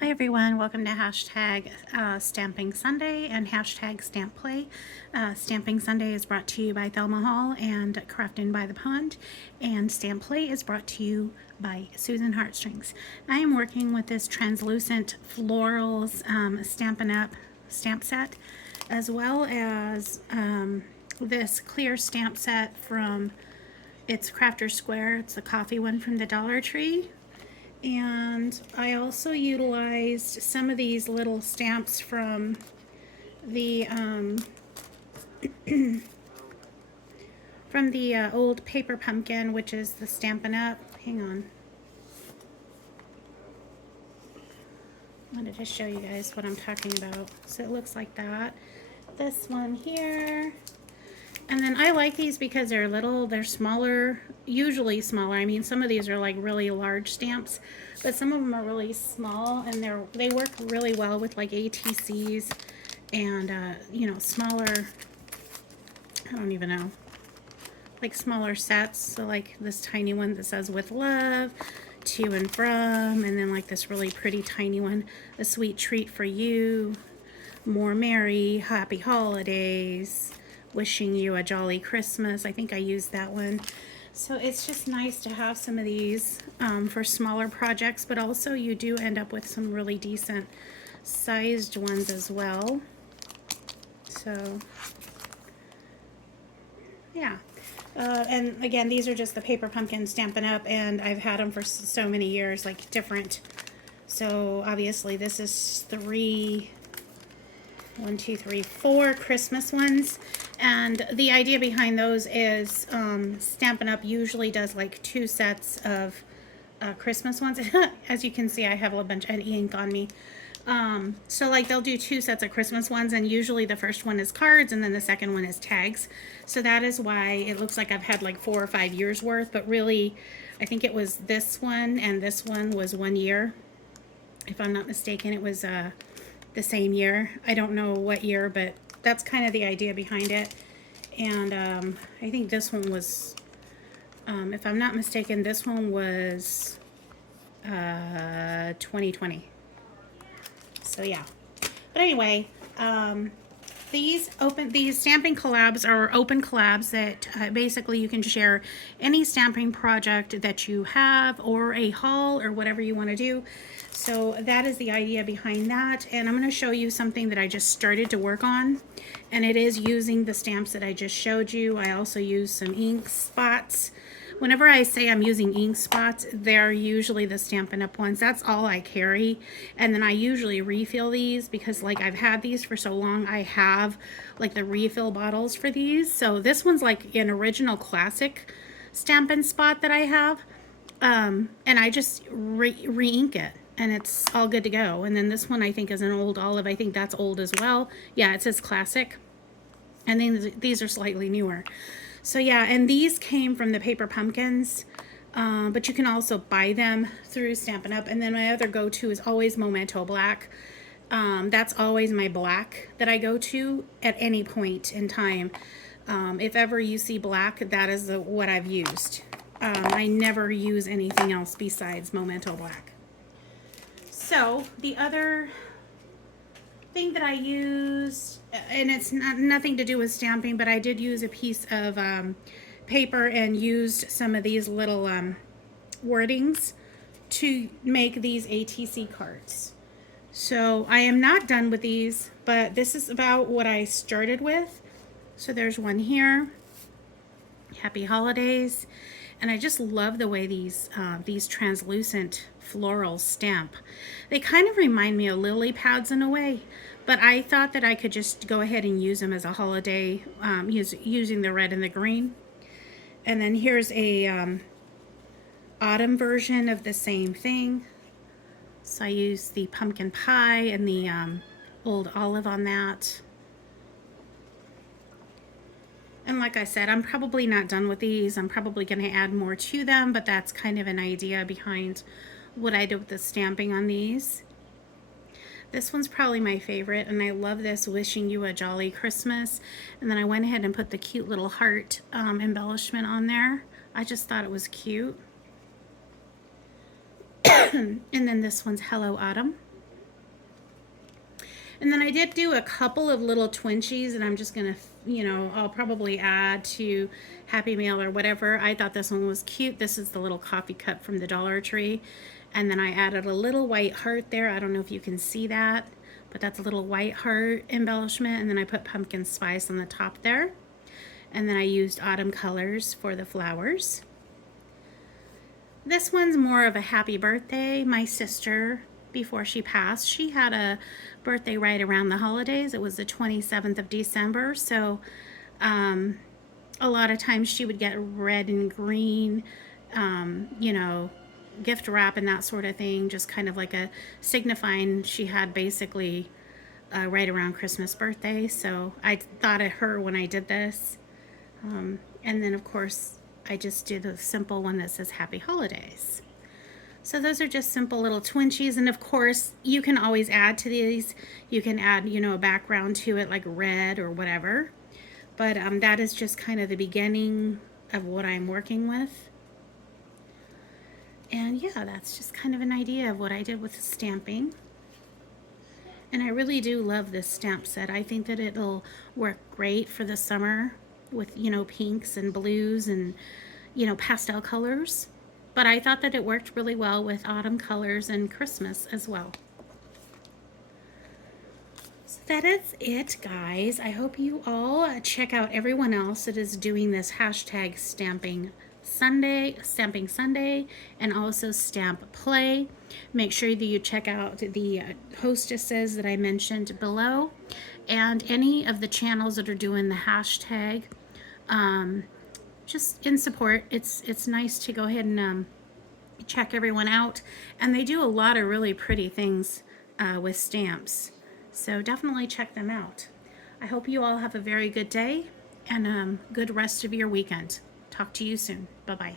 Hi everyone, welcome to hashtag Stamping Sunday and hashtag Stamp Play. Stamping Sunday is brought to you by Thelma Hall and Crafted by the Pond, and Stamp Play is brought to you by Susan Heartstrings. I am working with this translucent florals Stampin' Up stamp set, as well as this clear stamp set from It's Crafter Square. It's the coffee one from the Dollar Tree. And I also utilized some of these little stamps from the old paper pumpkin, which is the Stampin' Up. Hang on. I wanted to show you guys what I'm talking about. So it looks like that. This one here. And then I like these because they're little, they're smaller, usually smaller. I mean, some of these are like really large stamps, but some of them are really small, and they work really well with like ATCs and, you know, smaller, I don't even know, like smaller sets. So like this tiny one that says with love, to and from, and then like this really pretty tiny one, a sweet treat for you, more merry, happy holidays, wishing you a jolly Christmas. I think I used that one. So it's just nice to have some of these for smaller projects, but also you do end up with some really decent sized ones as well. So yeah. And again, these are just the paper pumpkin Stampin' Up, and I've had them for so many years, like different. So obviously this is 4 Christmas ones. And the idea behind those is Stampin' Up usually does like 2 sets of Christmas ones. As you can see, I have a bunch of ink on me. So like they'll do 2 sets of Christmas ones, and usually the first one is cards and then the second one is tags. So that is why it looks like I've had like 4 or 5 years worth, but really I think it was this one and this one was 1 year. If I'm not mistaken, it was the same year. I don't know what year, but that's kind of the idea behind it. And I think this one was, if I'm not mistaken, this one was 2020. So yeah. But anyway, these stamping collabs are open collabs that basically you can share any stamping project that you have, or a haul, or whatever you want to do. So that is the idea behind that. And I'm going to show you something that I just started to work on, and it is using the stamps that I just showed you. I also use some ink spots. Whenever I say I'm using ink spots, they're usually the Stampin' Up ones. That's all I carry. And then I usually refill these because like I've had these for so long, I have like the refill bottles for these. So this one's like an original classic Stampin' Spot that I have. And I just re-ink it, and it's all good to go. And then this one I think is an old olive. I think that's old as well. Yeah, it says classic. And then these are slightly newer. So yeah, and these came from the paper pumpkins, but you can also buy them through Stampin' Up. And then my other go-to is always Memento Black. That's always my black that I go to at any point in time. If ever you see black, that is what I've used. I never use anything else besides Memento Black. So the other thing that I used, and it's nothing to do with stamping, but I did use a piece of paper and used some of these little wordings to make these ATC cards. So I am not done with these, but this is about what I started with. So there's one here, Happy Holidays. And I just love the way these translucent florals stamp. They kind of remind me of lily pads in a way, but I thought that I could just go ahead and use them as a holiday, using the red and the green. And then here's a autumn version of the same thing. So I used the pumpkin pie and the old olive on that. And like I said, I'm probably not done with these. I'm probably going to add more to them, but that's kind of an idea behind what I did with the stamping on these. This one's probably my favorite, and I love this, wishing you a jolly Christmas. And then I went ahead and put the cute little heart embellishment on there. I just thought it was cute. And then this one's Hello Autumn. And then I did do a couple of little twinchies, and I'm just going to, you know, I'll probably add to Happy Meal or whatever. I thought this one was cute. This is the little coffee cup from the Dollar Tree. And then I added a little white heart there. I don't know if you can see that, but that's a little white heart embellishment. And then I put pumpkin spice on the top there. And then I used autumn colors for the flowers. This one's more of a happy birthday. My sister, before she passed, she had a birthday right around the holidays. It was the 27th of December. So a lot of times she would get red and green, you know, gift wrap and that sort of thing, just kind of like a signifying she had basically right around Christmas birthday. So I thought of her when I did this. And then of course I just did a simple one that says Happy Holidays. So those are just simple little twinchies, and of course you can always add to these. You can add, you know, a background to it like red or whatever. But that is just kind of the beginning of what I'm working with. And yeah, that's just kind of an idea of what I did with the stamping. And I really do love this stamp set. I think that it'll work great for the summer with, you know, pinks and blues and, you know, pastel colors. But I thought that it worked really well with autumn colors and Christmas as well. So that is it, guys. I hope you all check out everyone else that is doing this hashtag Stamping Sunday, and also Stamp Play. Make sure that you check out the hostesses that I mentioned below, and any of the channels that are doing the hashtag. Just in support. It's nice to go ahead and check everyone out, and they do a lot of really pretty things with stamps. So definitely check them out. I hope you all have a very good day and good rest of your weekend. Talk to you soon. Bye-bye.